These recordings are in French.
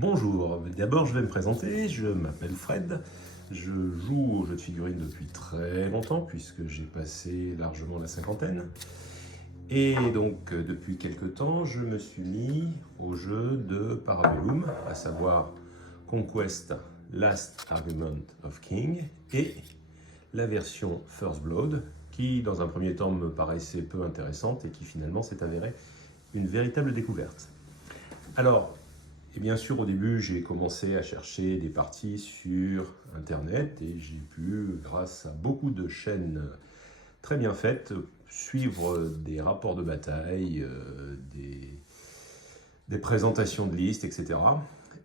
Bonjour, d'abord je vais me présenter, je m'appelle Fred, je joue aux jeux de figurines depuis très longtemps puisque j'ai passé largement la cinquantaine. Et donc depuis quelques temps je me suis mis au jeu de Parabellum, à savoir Conquest Last Argument of King et la version First Blood qui dans un premier temps me paraissait peu intéressante et qui finalement s'est avérée une véritable découverte. Alors, et bien sûr, au début, j'ai commencé à chercher des parties sur Internet et j'ai pu, grâce à beaucoup de chaînes très bien faites, suivre des rapports de bataille, des présentations de listes, etc.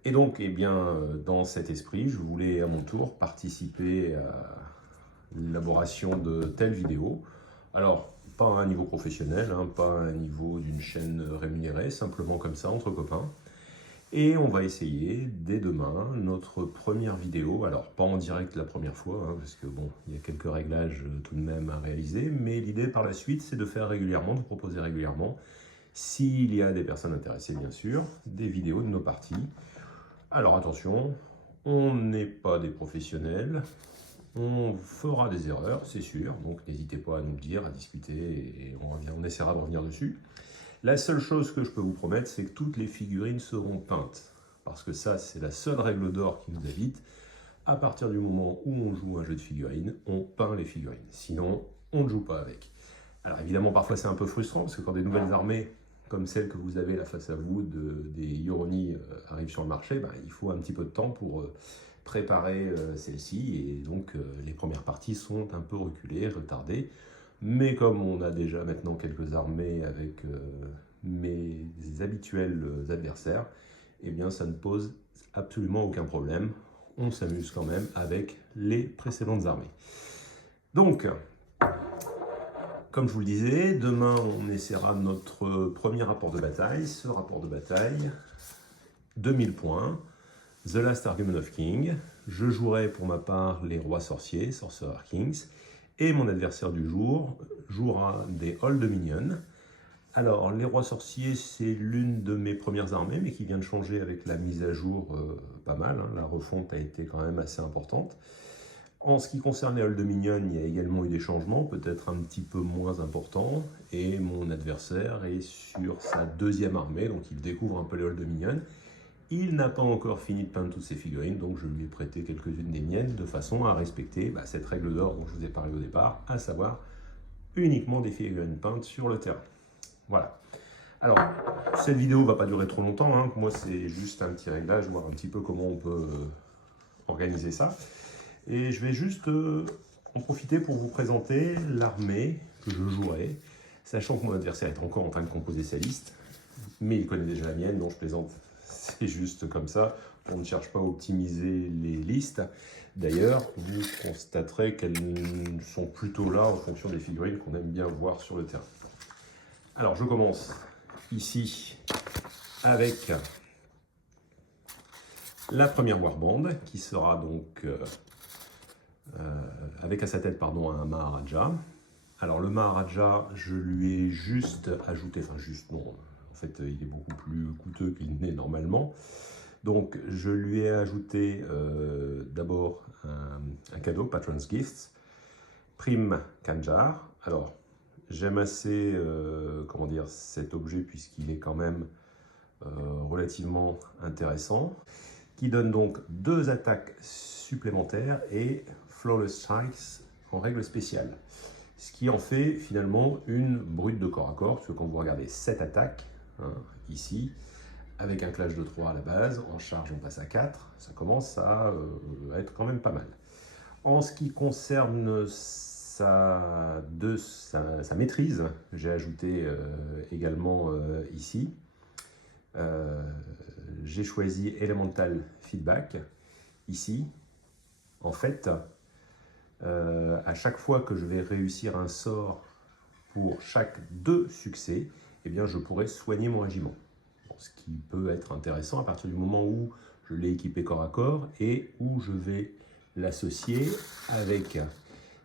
Et donc, eh bien, dans cet esprit, je voulais à mon tour participer à l'élaboration de telles vidéos. Alors, pas à un niveau professionnel, pas à un niveau d'une chaîne rémunérée, simplement comme ça, entre copains. Et on va essayer dès demain notre première vidéo, alors pas en direct la première fois, parce que bon, il y a quelques réglages tout de même à réaliser, mais l'idée par la suite c'est de faire régulièrement, de proposer régulièrement, s'il y a des personnes intéressées bien sûr, des vidéos de nos parties. Alors attention, on n'est pas des professionnels, on fera des erreurs, c'est sûr, donc n'hésitez pas à nous le dire, à discuter, et on essaiera de revenir dessus. La seule chose que je peux vous promettre, c'est que toutes les figurines seront peintes. Parce que ça, c'est la seule règle d'or qui nous habite. À partir du moment où on joue un jeu de figurines, on peint les figurines. Sinon, on ne joue pas avec. Alors évidemment, parfois c'est un peu frustrant, parce que quand des nouvelles armées, comme celle que vous avez là face à vous, des Yoroni arrivent sur le marché, il faut un petit peu de temps pour préparer celle-ci. Et donc, les premières parties sont un peu reculées, retardées. Mais comme on a déjà maintenant quelques armées avec mes habituels adversaires, eh bien ça ne pose absolument aucun problème. On s'amuse quand même avec les précédentes armées. Donc, comme je vous le disais, demain on essaiera notre premier rapport de bataille. Ce rapport de bataille, 2000 points, The Last Argument of King. Je jouerai pour ma part les rois sorciers, Sorcerer Kings. Et mon adversaire du jour jouera des Old Dominion. Alors, les rois sorciers, c'est l'une de mes premières armées, mais qui vient de changer avec la mise à jour pas mal. La refonte a été quand même assez importante. En ce qui concerne les Old Dominion, il y a également eu des changements, peut-être un petit peu moins importants. Et mon adversaire est sur sa deuxième armée, donc il découvre un peu les Old Dominion. Il n'a pas encore fini de peindre toutes ses figurines, donc je lui ai prêté quelques-unes des miennes de façon à respecter cette règle d'or dont je vous ai parlé au départ, à savoir uniquement des figurines peintes sur le terrain. Voilà. Alors, cette vidéo ne va pas durer trop longtemps, moi c'est juste un petit réglage, voir un petit peu comment on peut organiser ça. Et je vais juste en profiter pour vous présenter l'armée que je jouerai, sachant que mon adversaire est encore en train de composer sa liste, mais il connaît déjà la mienne, donc je plaisante. C'est juste comme ça, on ne cherche pas à optimiser les listes. D'ailleurs, vous constaterez qu'elles sont plutôt là en fonction des figurines qu'on aime bien voir sur le terrain. Alors, je commence ici avec la première Warband, qui sera donc avec à sa tête un Maharaja. Alors, le Maharaja, je lui ai juste ajouté, enfin juste non, en fait, il est beaucoup plus coûteux qu'il n'est normalement. Donc, je lui ai ajouté d'abord un cadeau, Patron's Gifts, Prime Kanjar. Alors, j'aime assez cet objet puisqu'il est quand même relativement intéressant, qui donne donc 2 attaques supplémentaires et Flawless Strikes en règle spéciale. Ce qui en fait finalement une brute de corps à corps, parce que quand vous regardez cette attaque, ici, avec un clash de 3 à la base, en charge on passe à 4, ça commence à être quand même pas mal. En ce qui concerne sa maîtrise, j'ai ajouté également ici, j'ai choisi Elemental Feedback, ici. En fait, à chaque fois que je vais réussir un sort pour chaque 2 succès, eh bien, je pourrai soigner mon régiment. Ce qui peut être intéressant à partir du moment où je l'ai équipé corps à corps et où je vais l'associer avec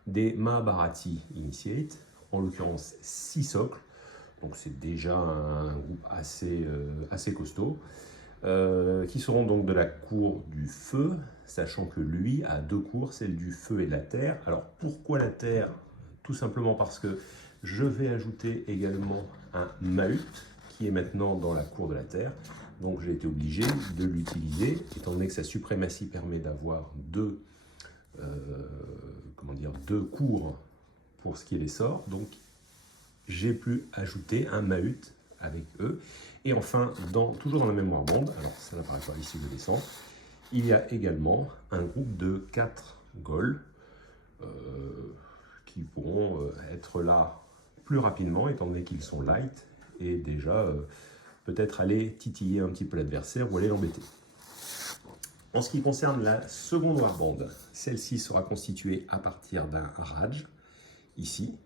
des Mahabharati Initiate, en l'occurrence 6 socles, donc c'est déjà un groupe assez costaud. qui seront donc de la cour du feu, sachant que lui a deux cours, celle du feu et de la terre. Alors pourquoi la terre? Tout simplement parce que je vais ajouter également un Mahut qui est maintenant dans la cour de la terre. Donc j'ai été obligé de l'utiliser, étant donné que sa suprématie permet d'avoir deux cours pour ce qui est des sorts. Donc j'ai pu ajouter un Mahut avec eux. Et enfin, toujours dans la même warband, alors ça n'apparaît pas ici, je descends, il y a également un groupe de 4 Ghouls qui pourront être là plus rapidement, étant donné qu'ils sont light, et déjà peut-être aller titiller un petit peu l'adversaire ou aller l'embêter. En ce qui concerne la seconde warband, celle-ci sera constituée à partir d'un Raj, ici,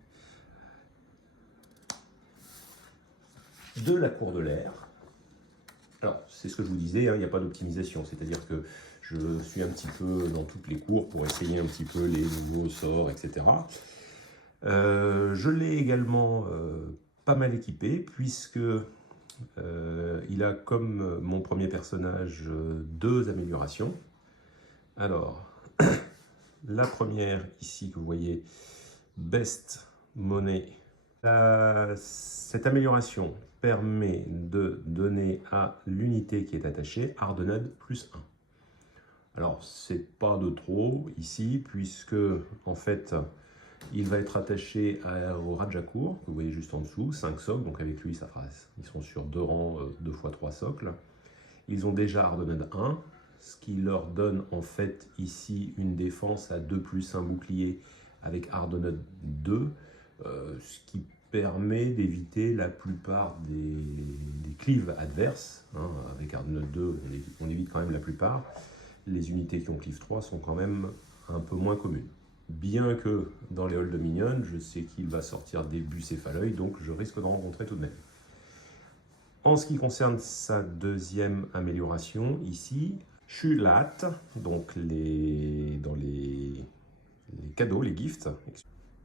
de la cour de l'air. Alors, c'est ce que je vous disais, hein, il n'y a pas d'optimisation, c'est-à-dire que je suis un petit peu dans toutes les cours pour essayer un petit peu les nouveaux sorts, etc. Je l'ai également pas mal équipé, puisque il a, comme mon premier personnage, deux améliorations. Alors, la première ici que vous voyez, Best Money. Cette amélioration permet de donner à l'unité qui est attachée Hardened plus 1. Alors, c'est pas de trop ici, puisque en fait, il va être attaché au Rajakur, que vous voyez juste en dessous, 5 socles, donc avec lui, ils sont sur 2 rangs, 2 x 3 socles. Ils ont déjà Hardened 1, ce qui leur donne en fait ici une défense à 2 plus 1 bouclier avec Hardened 2, ce qui permet d'éviter la plupart des cleaves adverses. Hein. Avec Hardened 2, on évite quand même la plupart. Les unités qui ont cleave 3 sont quand même un peu moins communes. Bien que dans les Hold Dominion, je sais qu'il va sortir des Bucéphaleuil, donc je risque d'en rencontrer tout de même. En ce qui concerne sa deuxième amélioration, ici, Shulat, donc dans les cadeaux, les gifts,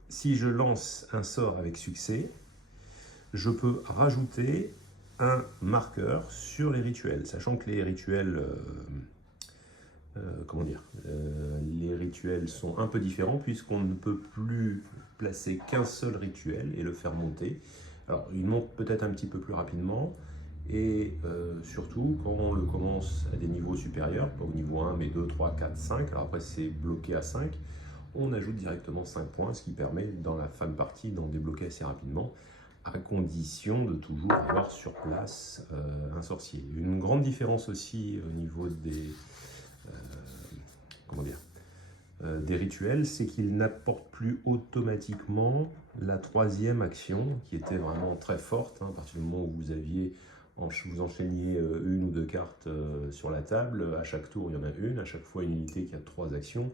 si je lance un sort avec succès, je peux rajouter un marqueur sur les rituels, sachant que les rituels, les rituels sont un peu différents puisqu'on ne peut plus placer qu'un seul rituel et le faire monter. Alors, il monte peut-être un petit peu plus rapidement et surtout quand on le commence à des niveaux supérieurs, pas au niveau 1 mais 2, 3, 4, 5, alors après c'est bloqué à 5, on ajoute directement 5 points, ce qui permet dans la fin de partie d'en débloquer assez rapidement, à condition de toujours avoir sur place un sorcier. Une grande différence aussi au niveau des rituels, c'est qu'ils n'apportent plus automatiquement la troisième action, qui était vraiment très forte, hein, à partir du moment où vous enchaîniez une ou deux cartes sur la table, à chaque tour il y en a une, à chaque fois une unité qui a 3 actions,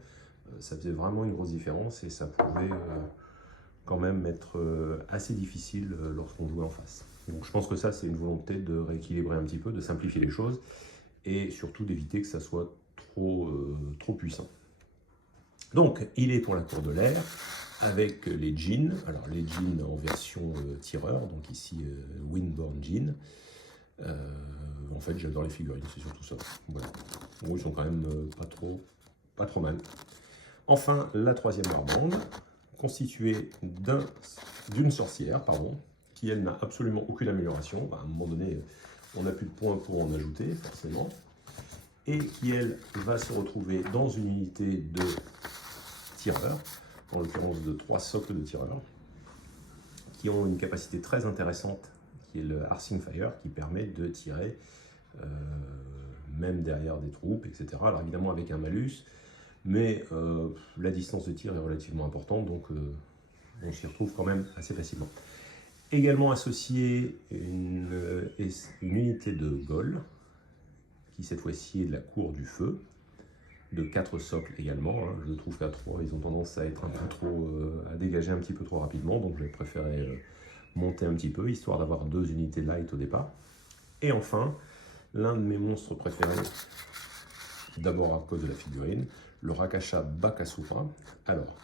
ça faisait vraiment une grosse différence et ça pouvait quand même être assez difficile lorsqu'on jouait en face. Donc je pense que ça c'est une volonté de rééquilibrer un petit peu, de simplifier les choses et surtout d'éviter que ça soit trop puissant. Donc il est pour la cour de l'air avec les djinns, alors les djinns en version tireur, donc ici Windborn Djinn. En fait j'adore les figurines, c'est surtout ça. Voilà. Bon, ils sont quand même pas trop mal. Enfin la troisième warband, constituée d'une sorcière, qui elle n'a absolument aucune amélioration. À un moment donné, on n'a plus de points pour en ajouter, forcément. Et qui elle va se retrouver dans une unité de tireurs, en l'occurrence de 3 socles de tireurs, qui ont une capacité très intéressante, qui est le Arsing Fire, qui permet de tirer même derrière des troupes, etc. Alors évidemment avec un malus, mais la distance de tir est relativement importante, donc on s'y retrouve quand même assez facilement. Également associé une unité de Ghoul, qui cette fois-ci est de la cour du feu, de 4 socles également. Hein. Je trouve qu'à 3, ils ont tendance à être un peu trop, à dégager un petit peu trop rapidement, donc j'ai préféré monter un petit peu, histoire d'avoir 2 unités light au départ. Et enfin, l'un de mes monstres préférés, d'abord à cause de la figurine, le Rakasha Bakasura. Alors,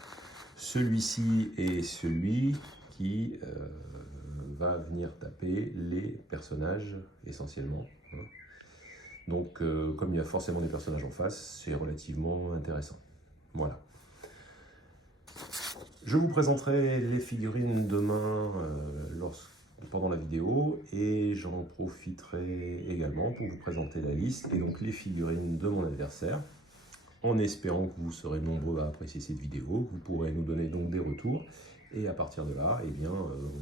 celui-ci est celui qui va venir taper les personnages essentiellement. Hein. Donc, comme il y a forcément des personnages en face, c'est relativement intéressant. Voilà. Je vous présenterai les figurines demain pendant la vidéo et j'en profiterai également pour vous présenter la liste et donc les figurines de mon adversaire, en espérant que vous serez nombreux à apprécier cette vidéo. Vous pourrez nous donner donc des retours et à partir de là, eh bien,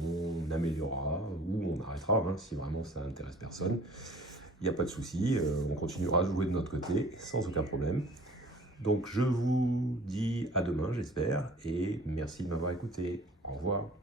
on améliorera ou on arrêtera hein, si vraiment ça n'intéresse personne. Il n'y a pas de souci, on continuera à jouer de notre côté sans aucun problème. Donc je vous dis à demain, j'espère, et merci de m'avoir écouté. Au revoir.